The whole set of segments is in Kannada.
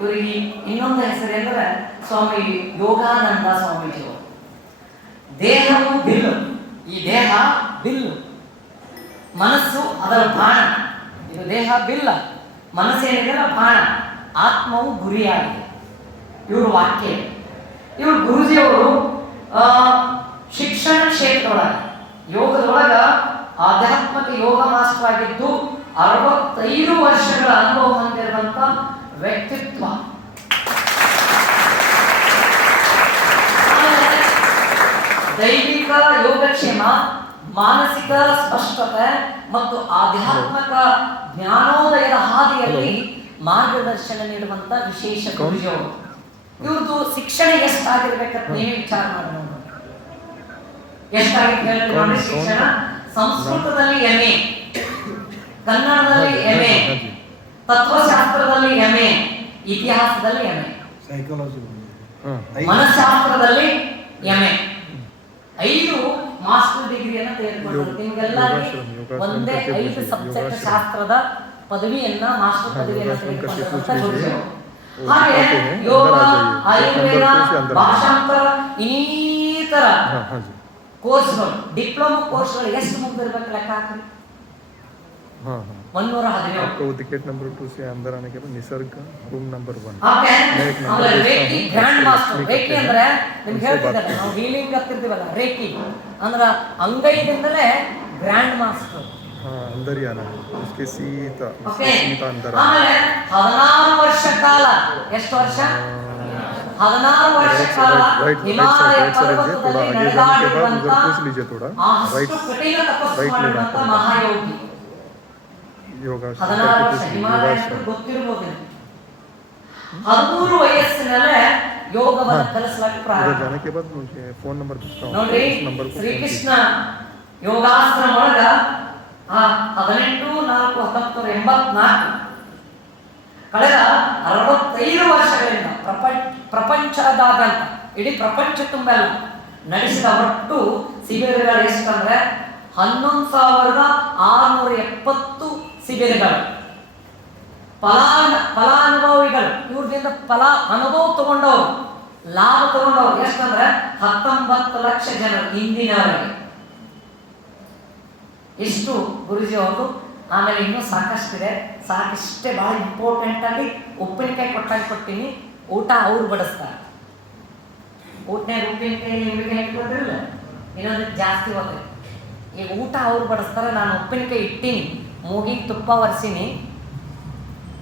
ಇವರಿಗೆ ಇನ್ನೊಂದು ಹೆಸರೆಂದ್ರೆ ಸ್ವಾಮಿ ಯೋಗಾನಂದ ಸ್ವಾಮೀಜಿಯವರು ದೇಹವು ಬಿಲ್ಲು ಈ ದೇಹ ಬಿಲ್ಲು ಮನಸ್ಸು ಅದರ ಬಾಣ ಇದು ದೇಹ ಬಿಲ್ಲ ಮನಸ್ಸೇನಿದೆಯಲ್ಲ ಬಾಣ ಆತ್ಮವು ಗುರಿಯಾಗಿದೆ ಇವರು ವಾಕ್ಯ ಇವರು ಗುರುಜಿಯವರು ಶಿಕ್ಷಣ ಕ್ಷೇತ್ರದೊಳಗೆ ಯೋಗದೊಳಗ ಆಧ್ಯಾತ್ಮಿಕ ಯೋಗ ಮಾಸ್ಟರ್ ಆಗಿದ್ದು ಅರವತ್ತೈದು ವರ್ಷಗಳ ಅನುಭವ ಹೊಂದಿರುವಂತ ವ್ಯಕ್ತಿತ್ವ. ದೈವಿಕ ಯೋಗಕ್ಷೇಮ ಮಾನಸಿಕ ಸ್ಪಷ್ಟತೆ ಮತ್ತು ಆಧ್ಯಾತ್ಮಿಕ ಜ್ಞಾನೋದಯದ ಹಾದಿಯಲ್ಲಿ ಮಾರ್ಗದರ್ಶನ ನೀಡುವಂತ ವಿಶೇಷ ಗುರುಜಿಯವರು ಇವ್ರದ್ದು ಶಿಕ್ಷಣ ಎಷ್ಟಾಗಿರ್ಬೇಕಂತ ನೀವು ವಿಚಾರ ಮಾಡಿ ನೋಡ್ರಿ. ಎಷ್ಟಾಗಿತ್ತು ಶಿಕ್ಷಣ? ಸಂಸ್ಕೃತದಲ್ಲಿ ಎಂ ಎ. ಕನ್ನಡದಲ್ಲಿ ಎಂ ಎ. ಎಂ ಹೆಮ್ಮೆ ಇತಿಹಾಸದಲ್ಲಿ ಹೆಮ್ಮೆ. ಸೈಕಾಲಜಿ ಮನಶಾಸ್ತ್ರದಲ್ಲಿ ಮನಃಶಾಸ್ತ್ರದಲ್ಲಿ ಎಂ ಐದು ಮಾಸ್ಟರ್ ಡಿಗ್ರಿಯನ್ನು ತೆಗೆದುಕೊಂಡಿದ್ದಾರೆ ನಿಮಗೆಲ್ಲ ನಿಮ್ಗೆಲ್ಲರಿಗೆ ಒಂದೇ ಐದು ಸಬ್ಜೆಕ್ಟ್ ಶಾಸ್ತ್ರದ ಪದವಿಯನ್ನ ಮಾಸ್ಟರ್ ಪದವಿಯನ್ನ. ಓ, ಹಾಗೆ ಯೋಗ. ಆಯುರ್ವೇದ ಭಾಷಾಂತರ ಇನ್ನಿತರ ಕೋರ್ಸ್ಗಳು ಡಿಪ್ಲೊಮಾ ಕೋರ್ಸ್ಗಳು ಎಷ್ಟು ಮುಂದಿರ್ಬೇಕು ಲೆಕ್ಕ ಹಾಕ್ರಿ? Ticket number C room number one ಅಂದ್ರೆ ಹೀಲಿಂಗ್ ರೇಕಿ ಅಂದ್ರೆ ಗ್ರ್ಯಾಂಡ್ ಮಾಸ್ಟರ್ ಹದಿನಾರು ವರ್ಷ ಕಾಲ. ಹದಿನಾರು ವರ್ಷ ಕಾಲ. ಹಿಮಾಲಯ ಪರ್ವತದಲ್ಲಿ ನಡೆದಾಡಿರುವಂತಹ ಅಷ್ಟು ಕಠಿಣ ತಪಸ್ಸು ಮಾಡಿರುವಂತಹ ಮಹಾಯೋಗಿ. ಯೋಗಾಸನ ಹದಿನಾರು ಗೊತ್ತಿರ್ಬೋದೇನು ಹದಿಮೂರು ವಯಸ್ಸಿನಲ್ಲೇ ಯೋಗವನ್ನು ಕಲಿಸಲಾಗಿ ಪ್ರಾರಂಭ. ಜನಕ್ಕೆ ಬಂದು ಫೋನ್ ನಂಬರ್ ನೋಡ್ರಿ ಶ್ರೀಕೃಷ್ಣ ಯೋಗಾಸನ ಒಳಗ ಹದಿನೆಂಟು ನಾಲ್ಕು ಹತ್ತೊಂಬತ್ತು ಎಂಬತ್ನಾಲ್ಕು ಕಳೆದ ಅರವತ್ತೈದು ವರ್ಷಗಳಿಂದ ಪ್ರಪಂಚ ಪ್ರಪಂಚದಾದ್ಯಂತ ಇಡೀ ಪ್ರಪಂಚ ತುಂಬೆಲ್ಲ ನಡೆಸಿದ ಒಟ್ಟು ಶಿಬಿರಗಳು ಎಷ್ಟಂದ್ರೆ ಹನ್ನೊಂದು ಸಾವಿರದ ಆರುನೂರ ಎಪ್ಪತ್ತು ಶಿಬಿರಗಳು ಫಲಾನ ಫಲಾನುಭವಿಗಳು. ಇವ್ರದಿಂದ ಫಲ ಅನುಭವ ತಗೊಂಡವರು. ಲಾಭ ತಗೊಂಡವ್ರು. ಎಷ್ಟಂದ್ರೆ ಹತ್ತೊಂಬತ್ತು ಲಕ್ಷ ಜನರು ಇಂದಿನವರೆಗೆ. ಇಷ್ಟು ಗುರುಜಿ ಅವರು ಆಮೇಲೆ ಇನ್ನೂ ಸಾಕಷ್ಟಿದೆ. ಸಾಕಷ್ಟೇ ಭಾಳ ಇಂಪಾರ್ಟೆಂಟ್ ಆಗಿ ಉಪ್ಪಿನಕಾಯಿ ಕೊಟ್ಟಾಗಿ ಕೊಟ್ಟಿನಿ ಊಟ ಅವ್ರು ಬಡಿಸ್ತಾರೆ. ಊಟನೇ ಉಪ್ಪಿನಕಾಯಿ ನಿಮಗೆ ಇಟ್ಕೊಂಡಿರಲಿಲ್ಲ ಇನ್ನೊಂದು ಜಾಸ್ತಿ ಹೋಗ್ತದೆ ಈಗ ಊಟ ಅವ್ರು ಬಡಿಸ್ತಾರೆ. ನಾನು ಉಪ್ಪಿನಕಾಯಿ ಇಟ್ಟೀನಿ. ಮೂಗಿಗೆ ತುಪ್ಪ ಒರೆಸಿನಿ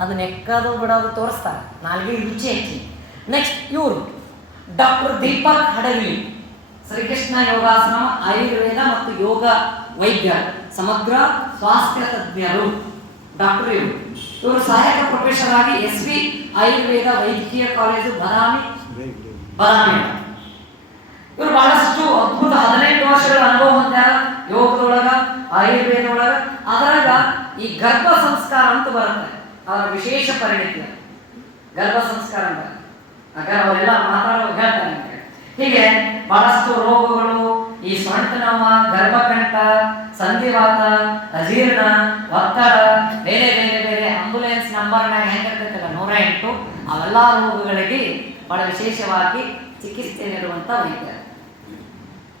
ಅದನ್ನ ನೆಕ್ಕದು ಬಿಡೋದು ತೋರಿಸ್ತಾರೆ. ನಾಲ್ಗೆ ರುಚಿ ಹೆಚ್ಚಿ ನೆಕ್ಸ್ಟ್ ಇವರು. ಡಾಕ್ಟರ್ ದೀಪಕ್ ಹಡಗಲಿ. ಶ್ರೀಕೃಷ್ಣ ಯೋಗಾಸನ, ಆಯುರ್ವೇದ ಮತ್ತು ಯೋಗ ವೈದ್ಯ, ಸಮಗ್ರ ಸ್ವಾಸ್ಥ್ಯ ತಜ್ಞರು. ಡಾಕ್ಟರ್ ಇವರು. ಇವರು ಸಹಾಯಕ ಪ್ರೊಫೆಸರ್ ಆಗಿ ಎಸ್ ವಿ ಆಯುರ್ವೇದ ವೈದ್ಯಕೀಯ ಕಾಲೇಜು ಬದಾಮಿ ಬದಾಮಿ. ಇವರು ಬಹಳಷ್ಟು ಅದ್ಭುತ ಹದಿನೆಂಟು ವರ್ಷಗಳ ಅನುಭವ ಹೊಂದ್ಯಾರ ಯೋಗದೊಳಗ, ಆಯುರ್ವೇದ ಈ ಗರ್ಭ ಸಂಸ್ಕಾರ ಅಂತ ಬರುತ್ತೆ. ಅವರ ವಿಶೇಷ ಪರಿಣಿತಿ. ಗರ್ಭ ಸಂಸ್ಕಾರ ಅಂತ. ಹಾಗಾದ್ರೆ ಅವರೆಲ್ಲ ಮಾತಾಡೋ ಹೇಳ್ತಾರೆ ನಿಮಗೆ. ಹೀಗೆ ಬಹಳಷ್ಟು ರೋಗಗಳು, ಈ ಸ್ವಂತನವ ನೋವ ಗರ್ಭಕಂಠ, ಸಂಧಿವಾತ, ಅಜೀರ್ಣ, ಒತ್ತಡ, ಬೇರೆ ಬೇರೆ ಬೇರೆ ಆಂಬುಲೆನ್ಸ್ ನಂಬರ್ನಾಗ ಹೆಂಗಿರ್ತೈತಲ್ಲ ನೂರ ಎಂಟು, ಅವೆಲ್ಲ ರೋಗಗಳಿಗೆ ಬಹಳ ವಿಶೇಷವಾಗಿ ಚಿಕಿತ್ಸೆ ನೀಡುವಂತ ವೈದ್ಯ.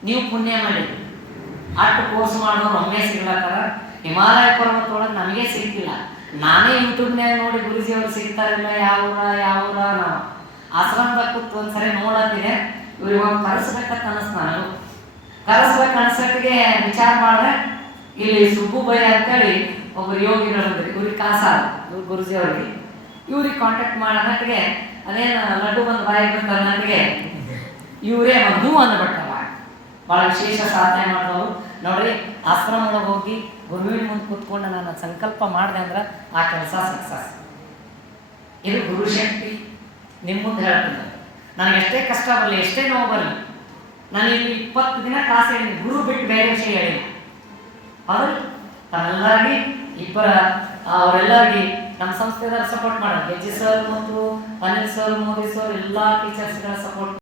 ನೀವು ಪುಣ್ಯ ಮಾಡಿದ್ರಿ ಅಷ್ಟು ಕೋರ್ಸ್ ಮಾಡೋರು ಒಮ್ಮೆ ಸಿಗ್ಲತ್ತಾರ. ಹಿಮಾಲಯ ಪರ್ವತ ಒಳಗೆ ನಮಗೆ ಸಿಗ್ತಿಲ್ಲ ನಾನೇ ಯೂಟ್ಯೂಬ್ನಾಗ ನೋಡಿ ಗುರುಜಿ ಅವರು ಸಿಗ್ತಾರಿಲ್ಲ ಯಾವ ಊರ ಯಾವ ಊರ ನಾವು ಆಶ್ರಮದಾಗ ಕೂತು ಒಂದ್ಸರಿ ನೋಡತ್ತಿದೆ. ಇವ್ರಿಗೆ ಒಂದು ಕರೆಸ್ಬೇಕಂತ ಅನಿಸ್ತು ನಾನು ಕರೆಸ್ಬೇಕು ಅನ್ಸಟ್ಟಿಗೆ ವಿಚಾರ ಮಾಡಿದ್ರೆ ಇಲ್ಲಿ ಸುಬ್ಬು ಭಯ ಅಂತೇಳಿ ಒಬ್ಬರು ಯೋಗಿ ನೋಡಿದ್ರಿ ಇವ್ರಿಗೆ ಕಾಸ ಇವ್ರು ಗುರುಜಿ ಅವ್ರಿಗೆ ಇವ್ರಿಗೆ ಕಾಂಟ್ಯಾಕ್ಟ್ ಮಾಡೋದಕ್ಕೆ ಅದೇನು ಲಡ್ಡು ಬಂದು ಬಾಯಿ ಬಂತ ಇವರೇ ಹ್ಞೂ ಅಂದ್ಬಿಟ್ಟವ ಭಾಳ ವಿಶೇಷ ಸಾಧನೆ ಮಾಡೋರು ನೋಡ್ರಿ ಆಶ್ರಮ ಒಳಗೆ ಹೋಗಿ ಗುರುವಿನ ಮುಂದೆ ಕೂತ್ಕೊಂಡು ನಾನು ಸಂಕಲ್ಪ ಮಾಡಿದೆ ಅಂದ್ರೆ ಆ ಕೆಲಸ ಸಕ್ಸಸ್ ಇದು ಗುರು ಶಕ್ತಿ. ನಿಮ್ಮ ಮುಂದೆ ಹೇಳ್ತೀನಿ. ನನಗೆ ಎಷ್ಟೇ ಕಷ್ಟ ಬರಲಿ, ಎಷ್ಟೇ ನೋವು ಬರಲಿ, ನಾನು ಇಲ್ಲಿ ಇಪ್ಪತ್ತು ದಿನ ಕ್ಲಾಸ್ ಹೇಳಿ ಗುರು ಬಿಟ್ಟು ಬೇರೆ ವಿಷಯ ಹೇಳಿ ಅವರು ತನ್ನೆಲ್ಲರಿಗೆ ಇಬ್ಬರ ಅವರೆಲ್ಲರಿಗೆ ನಮ್ಮ ಸಂಸ್ಥೆದವ್ರು ಸಪೋರ್ಟ್ ಮಾಡೋದು ಗೆಜ್ಜಿ ಸರ್ ಮತ್ತು ಅನಿಲ್ ಸರ್ ಮೋದಿ ಸರ್ ಎಲ್ಲ ಟೀಚರ್ಸ್ಗಳ ಸಪೋರ್ಟ್